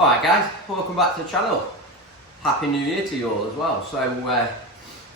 Alright guys, welcome back to the channel. Happy New Year to you all as well. So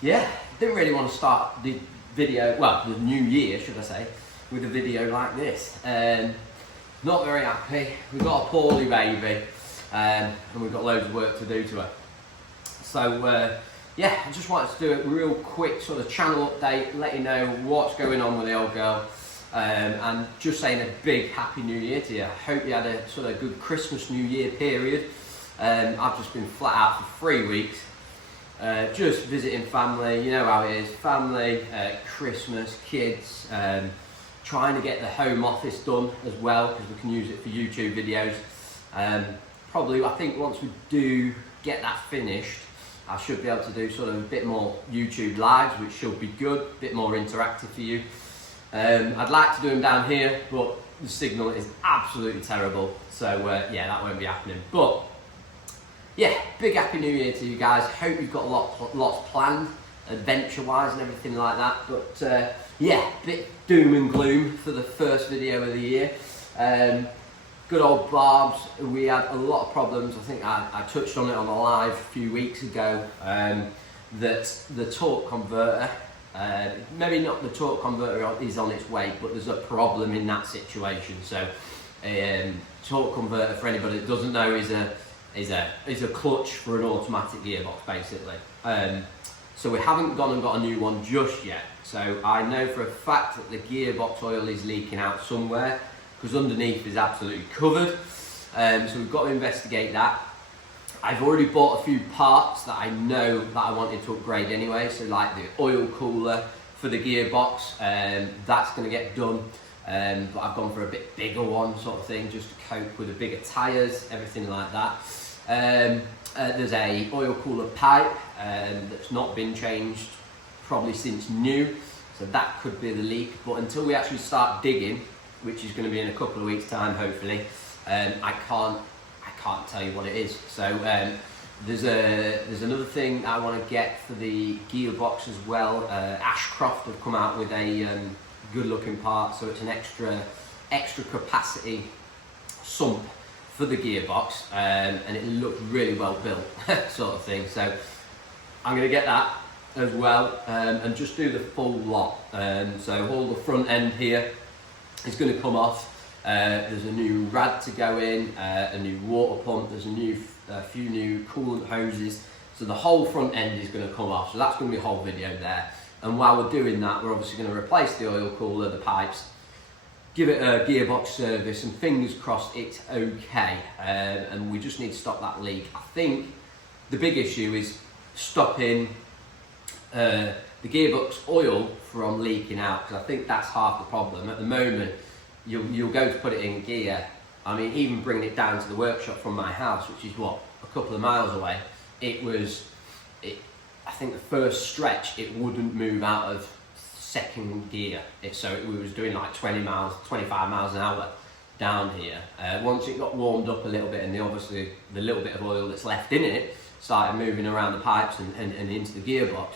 yeah, didn't really want to start the video, well the new year should I say, with a video like this. Not very happy. We've got a poorly baby and we've got loads of work to do to her. So yeah, I just wanted to do a real quick sort of channel update, let you know what's going on with the old girl. And just saying a big Happy New Year to you. I hope you had a sort of good Christmas New Year period. I've just been flat out for 3 weeks, just visiting family. You know how it is, family, Christmas, kids, trying to get the home office done as well because we can use it for YouTube videos. Probably, I think once we do get that finished, I should be able to do sort of a bit more YouTube lives, which should be good, a bit more interactive for you. I'd like to do them down here, but the signal is absolutely terrible, so yeah, that won't be happening. But yeah, big Happy New Year to you guys. Hope you've got lots planned, adventure-wise and everything like that. But yeah, bit doom and gloom for the first video of the year. Good old Barb's, we had a lot of problems. I think I touched on it on a live a few weeks ago, that the torque converter, maybe not the torque converter is on its way, but there's a problem in that situation. So torque converter, for anybody that doesn't know, is a clutch for an automatic gearbox basically. So we haven't gone and got a new one just yet. So I know for a fact that the gearbox oil is leaking out somewhere because underneath is absolutely covered. So we've got to investigate that. I've already bought a few parts that I know that I wanted to upgrade anyway, so like the oil cooler for the gearbox, that's going to get done, but I've gone for a bit bigger one sort of thing, just to cope with the bigger tyres, everything like that. There's a oil cooler pipe that's not been changed probably since new, so that could be the leak, but until we actually start digging, which is going to be in a couple of weeks time hopefully, I can't tell you what it is. So there's another thing I want to get for the gearbox as well. Ashcroft have come out with a good looking part, so it's an extra capacity sump for the gearbox, and it looks really well built sort of thing. So I'm going to get that as well, and just do the full lot. So all the front end here is going to come off. There's a new rad to go in, a new water pump, there's a few new coolant hoses, so the whole front end is going to come off, so that's going to be a whole video there. And while we're doing that, we're obviously going to replace the oil cooler, the pipes, give it a gearbox service, and fingers crossed it's okay, and we just need to stop that leak. I think the big issue is stopping the gearbox oil from leaking out, because I think that's half the problem. At the moment, you'll go to put it in gear. I mean, even bringing it down to the workshop from my house, which is what, a couple of miles away, I think the first stretch it wouldn't move out of second gear. So we was doing like 25 miles an hour down here. Once it got warmed up a little bit, and obviously the little bit of oil that's left in it started moving around the pipes and into the gearbox,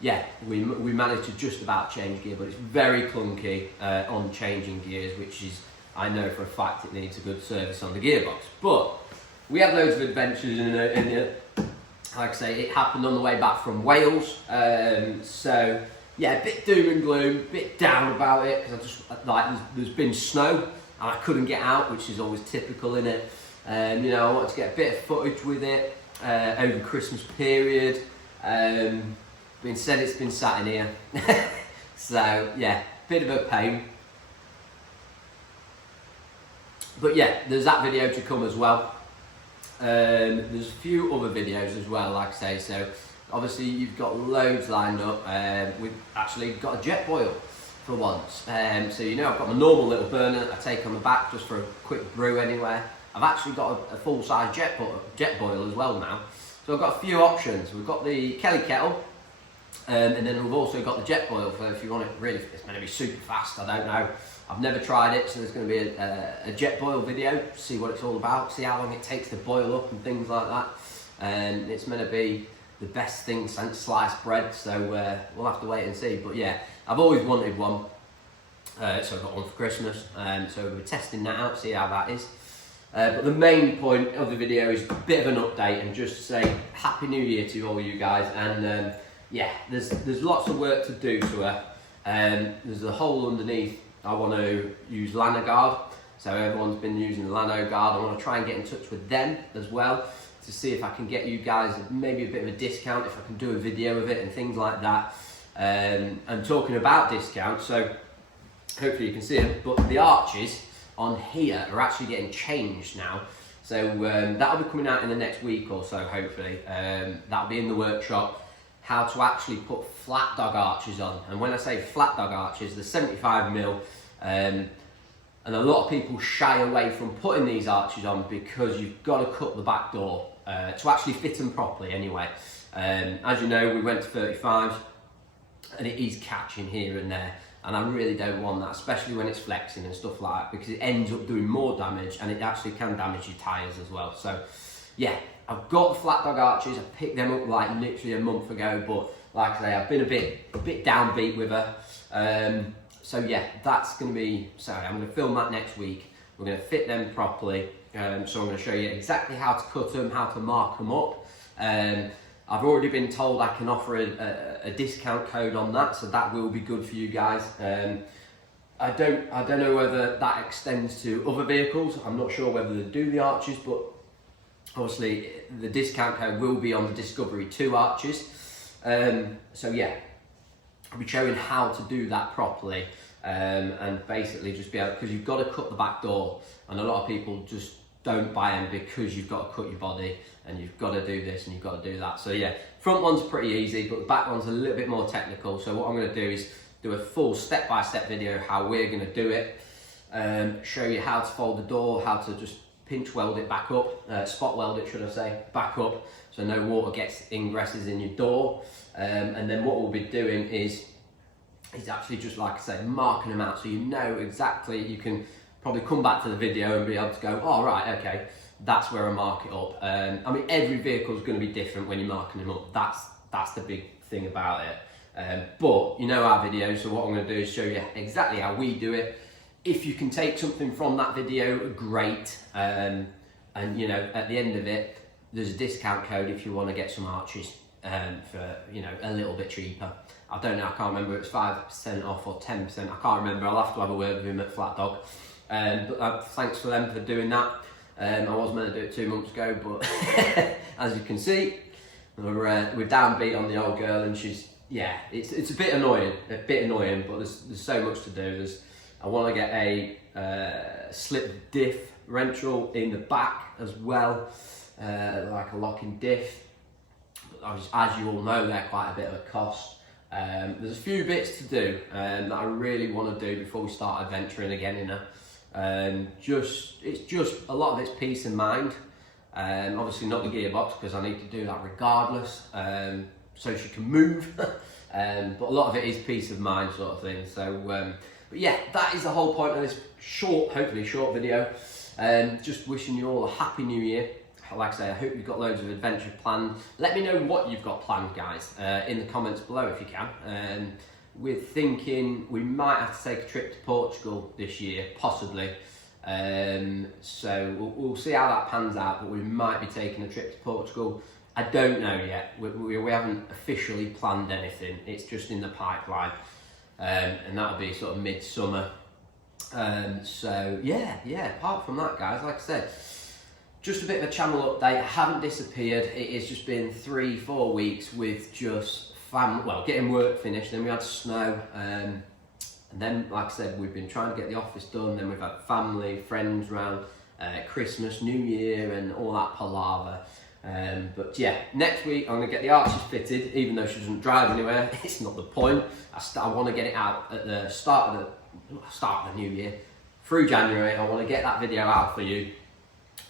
yeah, we managed to just about change gear, but it's very clunky on changing gears, which is, I know for a fact it needs a good service on the gearbox. But we had loads of adventures in it. Like I say, it happened on the way back from Wales. So yeah, a bit doom and gloom, a bit down about it, because I just, like, there's been snow and I couldn't get out, which is always typical in it. You know, I wanted to get a bit of footage with it over the Christmas period. Instead it's been sat in here. So yeah, bit of a pain. But yeah, there's that video to come as well. There's a few other videos as well, like I say. So obviously you've got loads lined up. We've actually got a jet boil for once. So you know, I've got my normal little burner I take on the back just for a quick brew anywhere. I've actually got a full-size jet boil as well now. So I've got a few options. We've got the Kelly kettle, and then we've also got the jet boil for if you want it really, it's going to be super fast, I don't know. I've never tried it, so there's going to be a jet boil video, see what it's all about, see how long it takes to boil up and things like that. And it's meant to be the best thing since sliced bread, so we'll have to wait and see. But yeah, I've always wanted one, so I got one for Christmas, so we're testing that out, see how that is. But the main point of the video is a bit of an update and just to say Happy New Year to all you guys. And yeah, there's lots of work to do to her. There's a hole underneath. I want to use Lano Guard. So everyone's been using the Lano Guard. I want to try and get in touch with them as well to see if I can get you guys maybe a bit of a discount, if I can do a video of it and things like that. And talking about discounts, so hopefully you can see them, but the arches on here are actually getting changed now. So that'll be coming out in the next week or so, hopefully. That'll be in the workshop, how to actually put flat dog arches on. And when I say flat dog arches, they're 75mm, and a lot of people shy away from putting these arches on because you've got to cut the back door to actually fit them properly anyway. As you know, we went to 35s, and it is catching here and there, and I really don't want that, especially when it's flexing and stuff like that, because it ends up doing more damage and it actually can damage your tyres as well. So yeah, I've got the flat dog arches. I picked them up like literally a month ago, but like I say, I've been a bit downbeat with her. So yeah, that's going to be, sorry, I'm going to film that next week. We're going to fit them properly. So I'm going to show you exactly how to cut them, how to mark them up. I've already been told I can offer a discount code on that, so that will be good for you guys. I don't know whether that extends to other vehicles. I'm not sure whether they do the arches, but obviously the discount code will be on the Discovery 2 arches. So yeah, I'll be showing how to do that properly, and basically just be able, because you've got to cut the back door, and a lot of people just don't buy them because you've got to cut your body and you've got to do this and you've got to do that. So yeah, front one's pretty easy, but the back one's a little bit more technical. So what I'm going to do is do a full step-by-step video how we're going to do it, show you how to fold the door, how to just pinch weld it back up, spot weld it should I say, back up, so no water ingresses in your door. And then what we'll be doing is actually just, like I say, marking them out so you know exactly. You can probably come back to the video and be able to go, oh right, okay, that's where I mark it up. I mean, every vehicle is going to be different when you're marking them up. That's the big thing about it. But you know our video, so what I'm going to do is show you exactly how we do it. If you can take something from that video, great. And you know, at the end of it, there's a discount code if you want to get some arches for, you know, a little bit cheaper. I don't know, I can't remember, it's 5% off or 10%, I can't remember. I'll have to have a word with him at Flat Dog. But thanks for them for doing that. I was meant to do it 2 months ago, but as you can see, we're downbeat on the old girl, and she's, yeah, it's a bit annoying, but there's so much to do. I want to get a slip diff wrenchel in the back as well, like a locking diff. As you all know, they're quite a bit of a cost. There's a few bits to do that I really want to do before we start adventuring again in her. It's just a lot of it's peace of mind. Obviously not the gearbox, because I need to do that regardless, so she can move. But a lot of it is peace of mind sort of thing. So, but yeah, that is the whole point of this hopefully short video. Just wishing you all a happy new year. Like I say, I hope you've got loads of adventure planned. Let me know what you've got planned, guys, in the comments below if you can. We're thinking we might have to take a trip to Portugal this year, possibly. So we'll see how that pans out, but we might be taking a trip to Portugal. I don't know yet. We haven't officially planned anything. It's just in the pipeline. And that'll be sort of mid-summer. So yeah, apart from that, guys, like I said, just a bit of a channel update. I haven't disappeared. It has just been 3-4 weeks with just getting work finished. Then we had snow, and then, like I said, we've been trying to get the office done. Then we've had family, friends round, Christmas, New Year, and all that palaver. But yeah, next week I'm gonna get the arches fitted. Even though she doesn't drive anywhere, it's not the point. I want to get it out at the start of the new year, through January. I want to get that video out for you.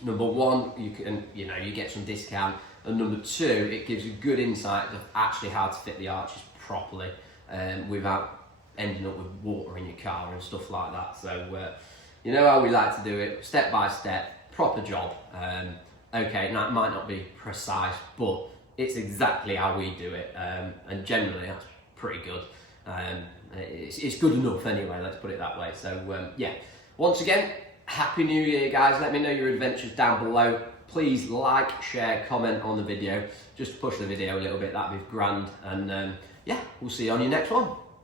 Number one, you get some discount, and number two, it gives you good insight of actually how to fit the arches properly, without ending up with water in your car and stuff like that. So you know how we like to do it, step by step, proper job. Okay, now it might not be precise, but it's exactly how we do it, and generally that's pretty good. It's good enough anyway, let's put it that way. So yeah, once again, Happy New Year, guys. Let me know your adventures down below. Please like, share, comment on the video. Just to push the video a little bit, that'd be grand. And yeah, we'll see you on your next one.